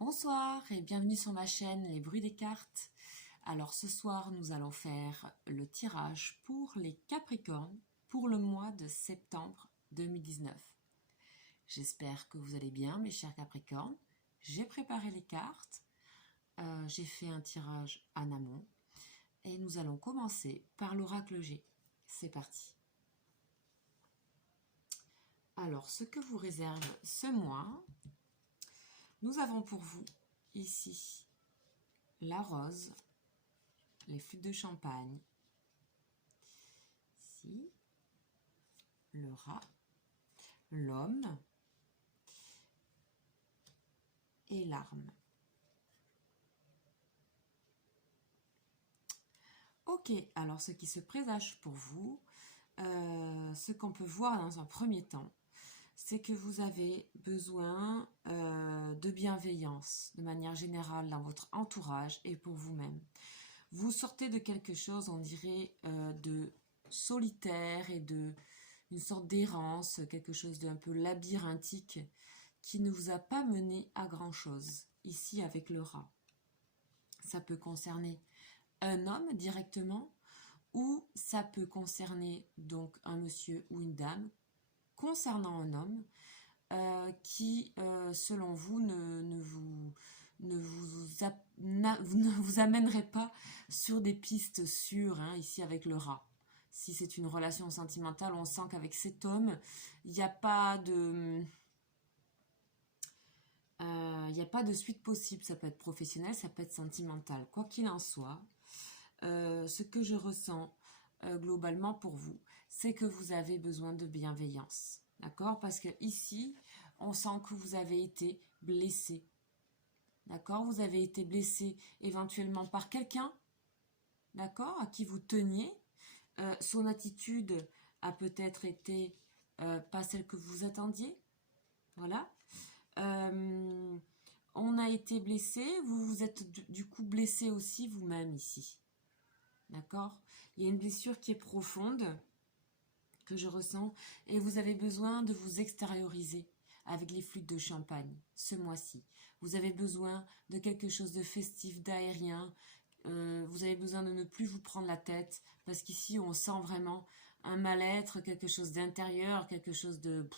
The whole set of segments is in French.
Bonsoir et bienvenue sur ma chaîne Les Bruits des cartes. Alors ce soir nous allons faire le tirage pour les Capricornes pour le mois de septembre 2019. J'espère que vous allez bien mes chers Capricornes. J'ai préparé les cartes, j'ai fait un tirage en amont et nous allons commencer par l'oracle G. C'est parti. Alors ce que vous réserve ce mois, nous avons pour vous ici la rose, les flûtes de champagne, ici, le rat, l'homme et l'arme. Ok, alors ce qui se présage pour vous, ce qu'on peut voir dans un premier temps, c'est que vous avez besoin de bienveillance de manière générale dans votre entourage et pour vous-même. Vous sortez de quelque chose, on dirait, de solitaire et de une sorte d'errance, quelque chose d'un peu labyrinthique qui ne vous a pas mené à grand-chose, ici avec le rat. Ça peut concerner un homme directement ou ça peut concerner donc un monsieur ou une dame concernant un homme qui, selon vous, ne vous amènerait pas sur des pistes sûres, hein, ici avec le rat. Si c'est une relation sentimentale, on sent qu'avec cet homme, il n'y a pas de... il n'y a pas de suite possible. Ça peut être professionnel, ça peut être sentimental. Quoi qu'il en soit, ce que je ressens globalement pour vous, c'est que vous avez besoin de bienveillance. D'accord? Parce que ici, on sent que vous avez été blessé. D'accord? Vous avez été blessé éventuellement par quelqu'un, d'accord, à qui vous teniez. Son attitude a peut-être été pas celle que vous attendiez. Voilà. On a été blessé, vous vous êtes du coup blessé aussi vous-même ici. D'accord? Il y a une blessure qui est profonde, que je ressens, et vous avez besoin de vous extérioriser avec les flûtes de champagne ce mois-ci. Vous avez besoin de quelque chose de festif, d'aérien. Vous avez besoin de ne plus vous prendre la tête, parce qu'ici on sent vraiment un mal-être, quelque chose d'intérieur, quelque chose de...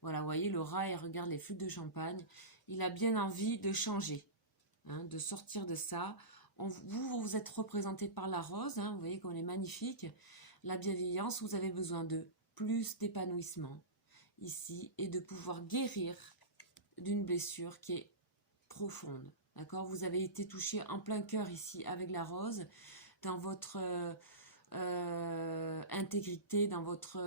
Voilà, vous voyez, le rat, il regarde les flûtes de champagne. Il a bien envie de changer, hein, de sortir de ça. Vous êtes représenté par la rose, hein, vous voyez comme elle est magnifique. La bienveillance, vous avez besoin de plus d'épanouissement ici et de pouvoir guérir d'une blessure qui est profonde. D'accord? Vous avez été touché en plein cœur ici avec la rose, dans votre intégrité, dans votre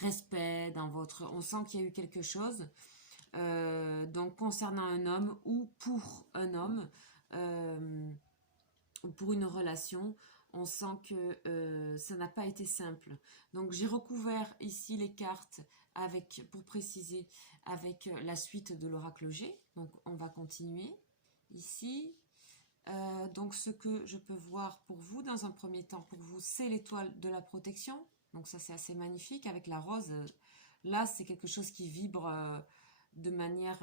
respect, dans votre... On sent qu'il y a eu quelque chose. Donc concernant un homme ou pour un homme, ou pour une relation, on sent que ça n'a pas été simple. Donc j'ai recouvert ici les cartes avec, pour préciser, avec la suite de l'oracle G. Donc on va continuer ici. Donc ce que je peux voir pour vous, dans un premier temps, pour vous, c'est l'étoile de la protection. Donc ça c'est assez magnifique avec la rose. Là c'est quelque chose qui vibre de manière...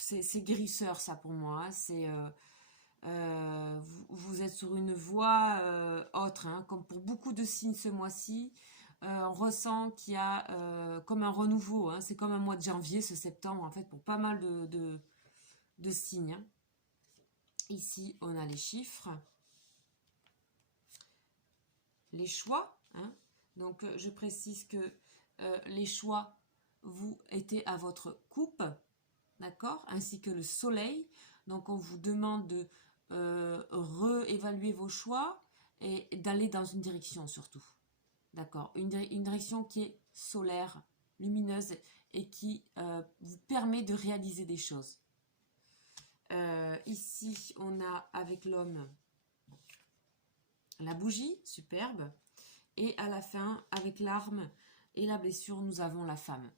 c'est guérisseur ça pour moi. C'est... vous êtes sur une voie autre, hein, comme pour beaucoup de signes ce mois-ci. On ressent qu'il y a comme un renouveau, hein, c'est comme un mois de janvier, ce septembre, en fait, pour pas mal de signes. Hein. Ici, on a les chiffres, les choix. Hein. Donc, je précise que les choix, vous étiez à votre coupe, d'accord, ainsi que le soleil. Donc, on vous demande de réévaluer vos choix et d'aller dans une direction surtout. D'accord, une direction qui est solaire, lumineuse et qui vous permet de réaliser des choses. Ici, on a avec l'homme la bougie, superbe. Et à la fin, avec l'arme et la blessure, nous avons la femme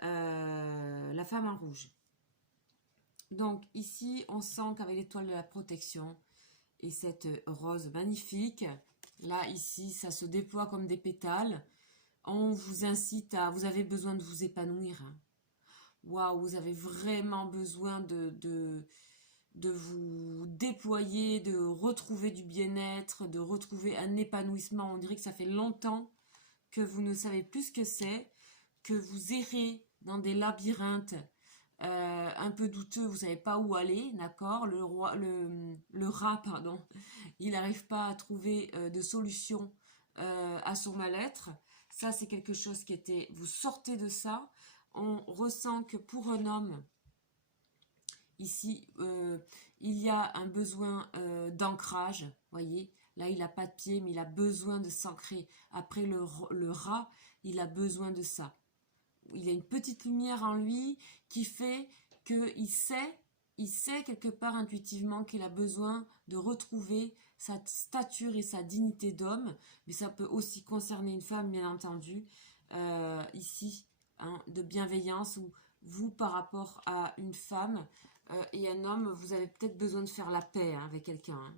en rouge. Donc ici, on sent qu'avec l'étoile de la protection et cette rose magnifique, là, ici, ça se déploie comme des pétales. On vous incite à... Vous avez besoin de vous épanouir. Hein. Waouh, vous avez vraiment besoin de vous déployer, de retrouver du bien-être, de retrouver un épanouissement. On dirait que ça fait longtemps que vous ne savez plus ce que c'est, que vous errez dans des labyrinthes un peu douteux, vous savez pas où aller, d'accord. Le rat, pardon, il n'arrive pas à trouver de solution à son mal-être. Ça, c'est quelque chose qui était... Vous sortez de ça. On ressent que pour un homme, ici, il y a un besoin d'ancrage, voyez. Là, il n'a pas de pied, mais il a besoin de s'ancrer. Après le rat, il a besoin de ça. Il a une petite lumière en lui qui fait qu'il sait quelque part intuitivement qu'il a besoin de retrouver sa stature et sa dignité d'homme, mais ça peut aussi concerner une femme, bien entendu, ici, hein, de bienveillance, où vous, par rapport à une femme et un homme, vous avez peut-être besoin de faire la paix hein, avec quelqu'un. Hein.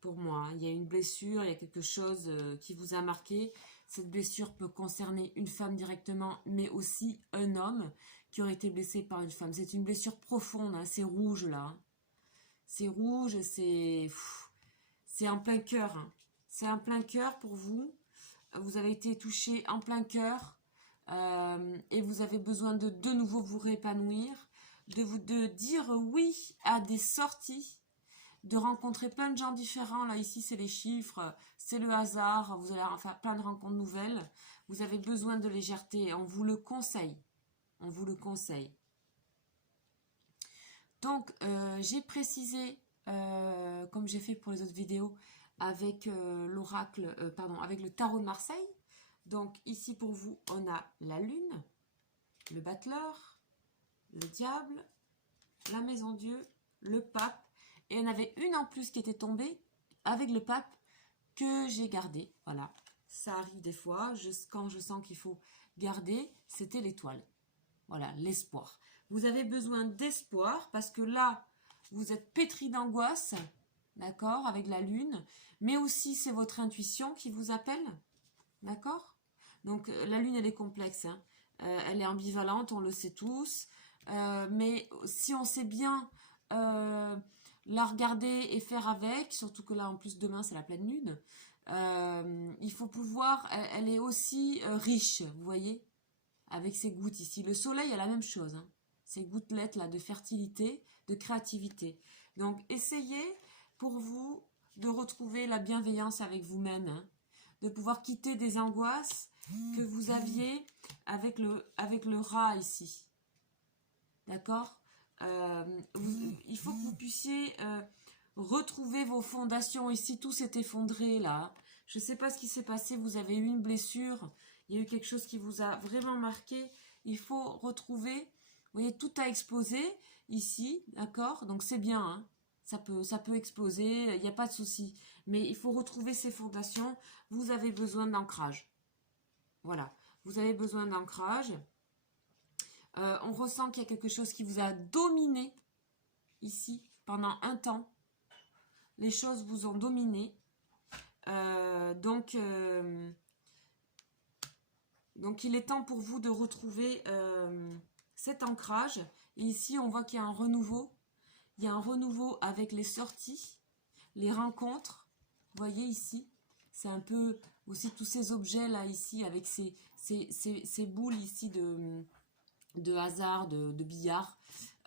Pour moi, hein. Il y a une blessure, il y a quelque chose qui vous a marqué. Cette blessure peut concerner une femme directement, mais aussi un homme qui aurait été blessé par une femme. C'est une blessure profonde, hein, c'est rouge là. Hein. C'est rouge, c'est en plein cœur. Hein. C'est en plein cœur pour vous. Vous avez été touché en plein cœur et vous avez besoin de nouveau vous réépanouir, de dire oui à des sorties, de rencontrer plein de gens différents. Là, ici, c'est les chiffres, c'est le hasard. Vous allez faire plein de rencontres nouvelles. Vous avez besoin de légèreté. On vous le conseille. On vous le conseille. Donc, j'ai précisé, comme j'ai fait pour les autres vidéos, avec l'oracle, pardon, avec le tarot de Marseille. Donc, ici, pour vous, on a la lune, le battleur, le diable, la maison Dieu, le pape. Et il y en avait une en plus qui était tombée avec le pape que j'ai gardé. Voilà, ça arrive des fois. Quand je sens qu'il faut garder, c'était l'étoile. Voilà, l'espoir. Vous avez besoin d'espoir parce que là, vous êtes pétri d'angoisse, d'accord, avec la lune. Mais aussi, c'est votre intuition qui vous appelle, d'accord. Donc, la lune, elle est complexe. Hein. Elle est ambivalente, on le sait tous. Mais si on sait bien... la regarder et faire avec, surtout que là en plus demain c'est la pleine lune, il faut pouvoir, elle est aussi riche, vous voyez, avec ses gouttes ici. Le soleil a la même chose, hein, ces gouttelettes là de fertilité, de créativité. Donc essayez pour vous de retrouver la bienveillance avec vous-même, hein, de pouvoir quitter des angoisses que vous aviez avec le rat ici, d'accord. Il faut que vous puissiez retrouver vos fondations. Ici, tout s'est effondré, là. Je ne sais pas ce qui s'est passé. Vous avez eu une blessure. Il y a eu quelque chose qui vous a vraiment marqué. Il faut retrouver... Vous voyez, tout a explosé ici, d'accord. Donc, c'est bien, hein. Ça peut exploser. Il n'y a pas de souci. Mais il faut retrouver ces fondations. Vous avez besoin d'ancrage. Voilà. Vous avez besoin d'ancrage. On ressent qu'il y a quelque chose qui vous a dominé ici pendant un temps. Les choses vous ont dominé. Donc, il est temps pour vous de retrouver cet ancrage. Et ici, on voit qu'il y a un renouveau. Il y a un renouveau avec les sorties, les rencontres. Vous voyez ici, c'est un peu aussi tous ces objets là ici avec ces boules ici de hasard, de billard.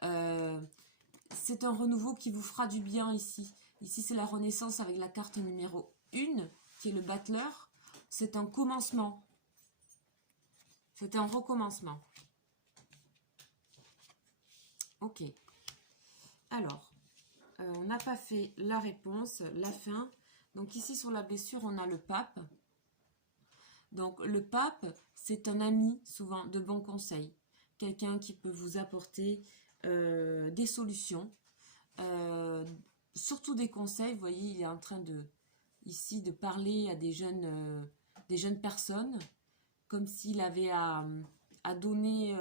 C'est un renouveau qui vous fera du bien ici. Ici, c'est la renaissance avec la carte numéro 1, qui est le battleur. C'est un commencement. C'est un recommencement. Ok. Alors, on n'a pas fait la réponse, la fin. Donc ici, sur la blessure, on a le pape. Donc, le pape, c'est un ami, souvent, de bons conseils. Quelqu'un qui peut vous apporter des solutions, surtout des conseils. Vous voyez, il est en train ici de parler à des jeunes personnes, comme s'il avait à donner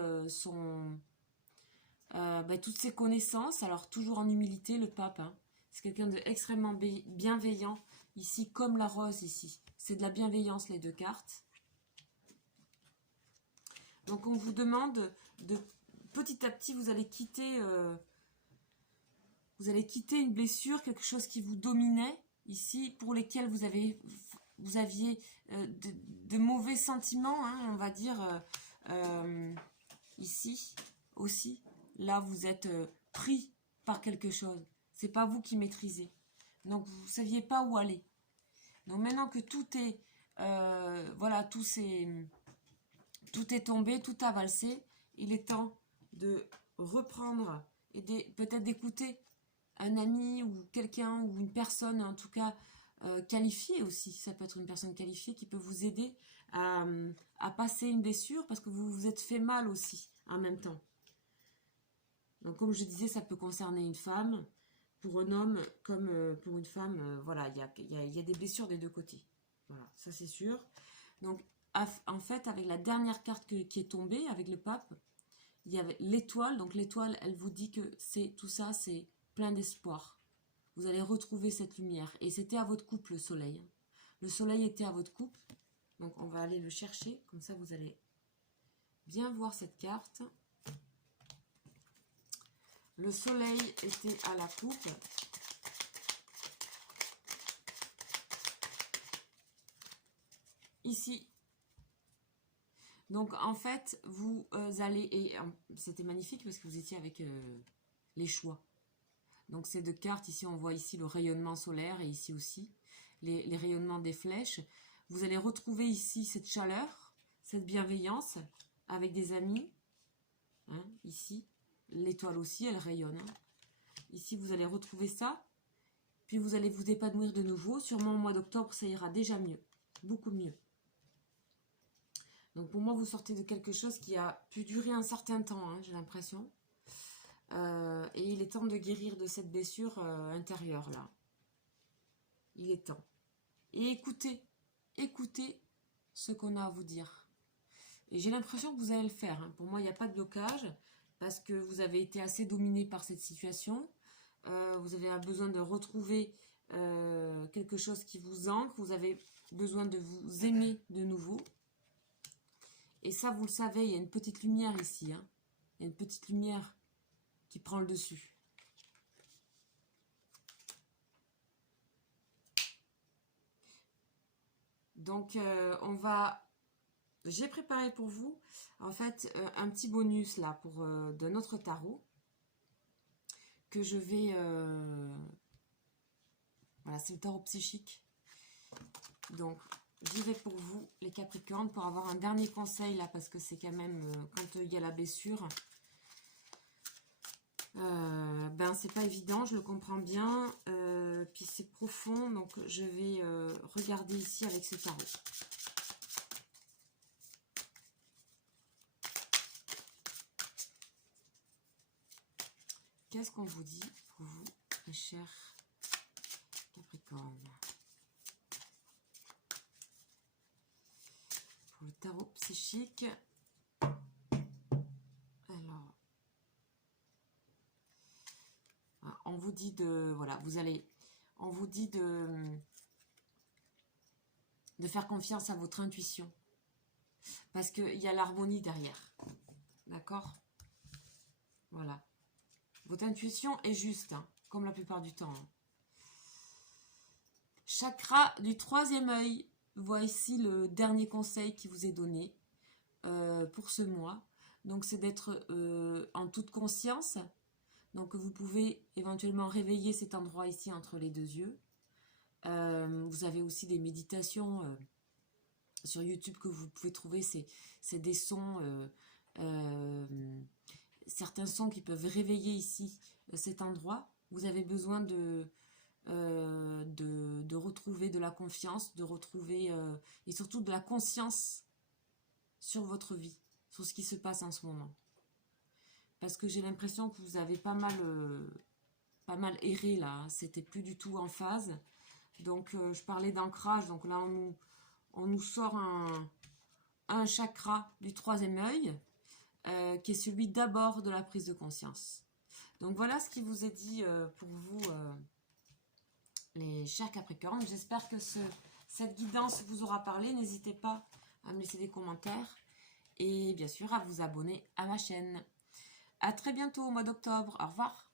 toutes ses connaissances. Alors toujours en humilité, le pape, hein. C'est quelqu'un d'extrêmement bienveillant, ici comme la rose ici. C'est de la bienveillance, les deux cartes. Donc on vous demande de petit à petit, vous allez quitter une blessure, quelque chose qui vous dominait ici, pour lesquels vous aviez de mauvais sentiments, hein, on va dire, ici aussi. Là, vous êtes pris par quelque chose. C'est pas vous qui maîtrisez. Donc, vous ne saviez pas où aller. Donc, maintenant que tout est, voilà, tout est tombé, tout a valsé, il est temps de reprendre et peut-être d'écouter un ami ou quelqu'un ou une personne, en tout cas qualifiée aussi. Ça peut être une personne qualifiée qui peut vous aider à passer une blessure parce que vous vous êtes fait mal aussi en même temps. Donc comme je disais, ça peut concerner une femme, pour un homme comme pour une femme. Voilà, il y a des blessures des deux côtés. Voilà, ça c'est sûr. Donc en fait, avec la dernière carte qui est tombée, avec le pape, il y avait l'étoile. Donc l'étoile, elle vous dit que tout ça, c'est plein d'espoir. Vous allez retrouver cette lumière. Et c'était à votre coupe, le soleil. Le soleil était à votre coupe. Donc on va aller le chercher. Comme ça, vous allez bien voir cette carte. Le soleil était à la coupe. Ici. Donc en fait, vous allez... Et c'était magnifique parce que vous étiez avec les choix. Donc ces deux cartes, ici on voit ici le rayonnement solaire et ici aussi les rayonnements des flèches. Vous allez retrouver ici cette chaleur, cette bienveillance avec des amis. Hein, ici, l'étoile aussi, elle rayonne. Hein. Ici, vous allez retrouver ça. Puis vous allez vous épanouir de nouveau. Sûrement au mois d'octobre, ça ira déjà mieux. Beaucoup mieux. Donc pour moi, vous sortez de quelque chose qui a pu durer un certain temps, hein, j'ai l'impression. Et il est temps de guérir de cette blessure intérieure là. Il est temps. Et écoutez ce qu'on a à vous dire. Et j'ai l'impression que vous allez le faire. Hein. Pour moi, il n'y a pas de blocage parce que vous avez été assez dominé par cette situation. Vous avez besoin de retrouver quelque chose qui vous ancre. Vous avez besoin de vous aimer de nouveau. Et ça, vous le savez, il y a une petite lumière ici. Hein. Il y a une petite lumière qui prend le dessus. Donc, j'ai préparé pour vous, en fait, un petit bonus là de notre tarot que je vais... voilà, c'est le tarot psychique. Donc, j'y vais pour vous, les Capricornes, pour avoir un dernier conseil là, parce que c'est quand même, quand il y a la blessure... ben c'est pas évident, je le comprends bien, puis c'est profond, donc je vais regarder ici avec ce tarot. Qu'est-ce qu'on vous dit pour vous, mes chers Capricornes? Pour le tarot psychique, alors... on vous dit de, voilà, on vous dit de faire confiance à votre intuition. Parce qu'il y a l'harmonie derrière. D'accord? Voilà. Votre intuition est juste, hein, comme la plupart du temps. Hein. Chakra du troisième œil. Voici le dernier conseil qui vous est donné pour ce mois. Donc, c'est d'être en toute conscience. Donc vous pouvez éventuellement réveiller cet endroit ici entre les deux yeux. Vous avez aussi des méditations sur YouTube que vous pouvez trouver. C'est des sons, certains sons qui peuvent réveiller ici cet endroit. Vous avez besoin de retrouver de la confiance, de retrouver et surtout de la conscience sur votre vie, sur ce qui se passe en ce moment. Parce que j'ai l'impression que vous avez pas mal erré là. Hein. C'était plus du tout en phase. Donc, je parlais d'ancrage. Donc là, on nous sort un chakra du troisième œil, qui est celui d'abord de la prise de conscience. Donc, voilà ce qui vous est dit pour vous, les chers Capricornes. J'espère que cette guidance vous aura parlé. N'hésitez pas à me laisser des commentaires. et bien sûr à vous abonner à ma chaîne. À très bientôt au mois d'octobre. Au revoir.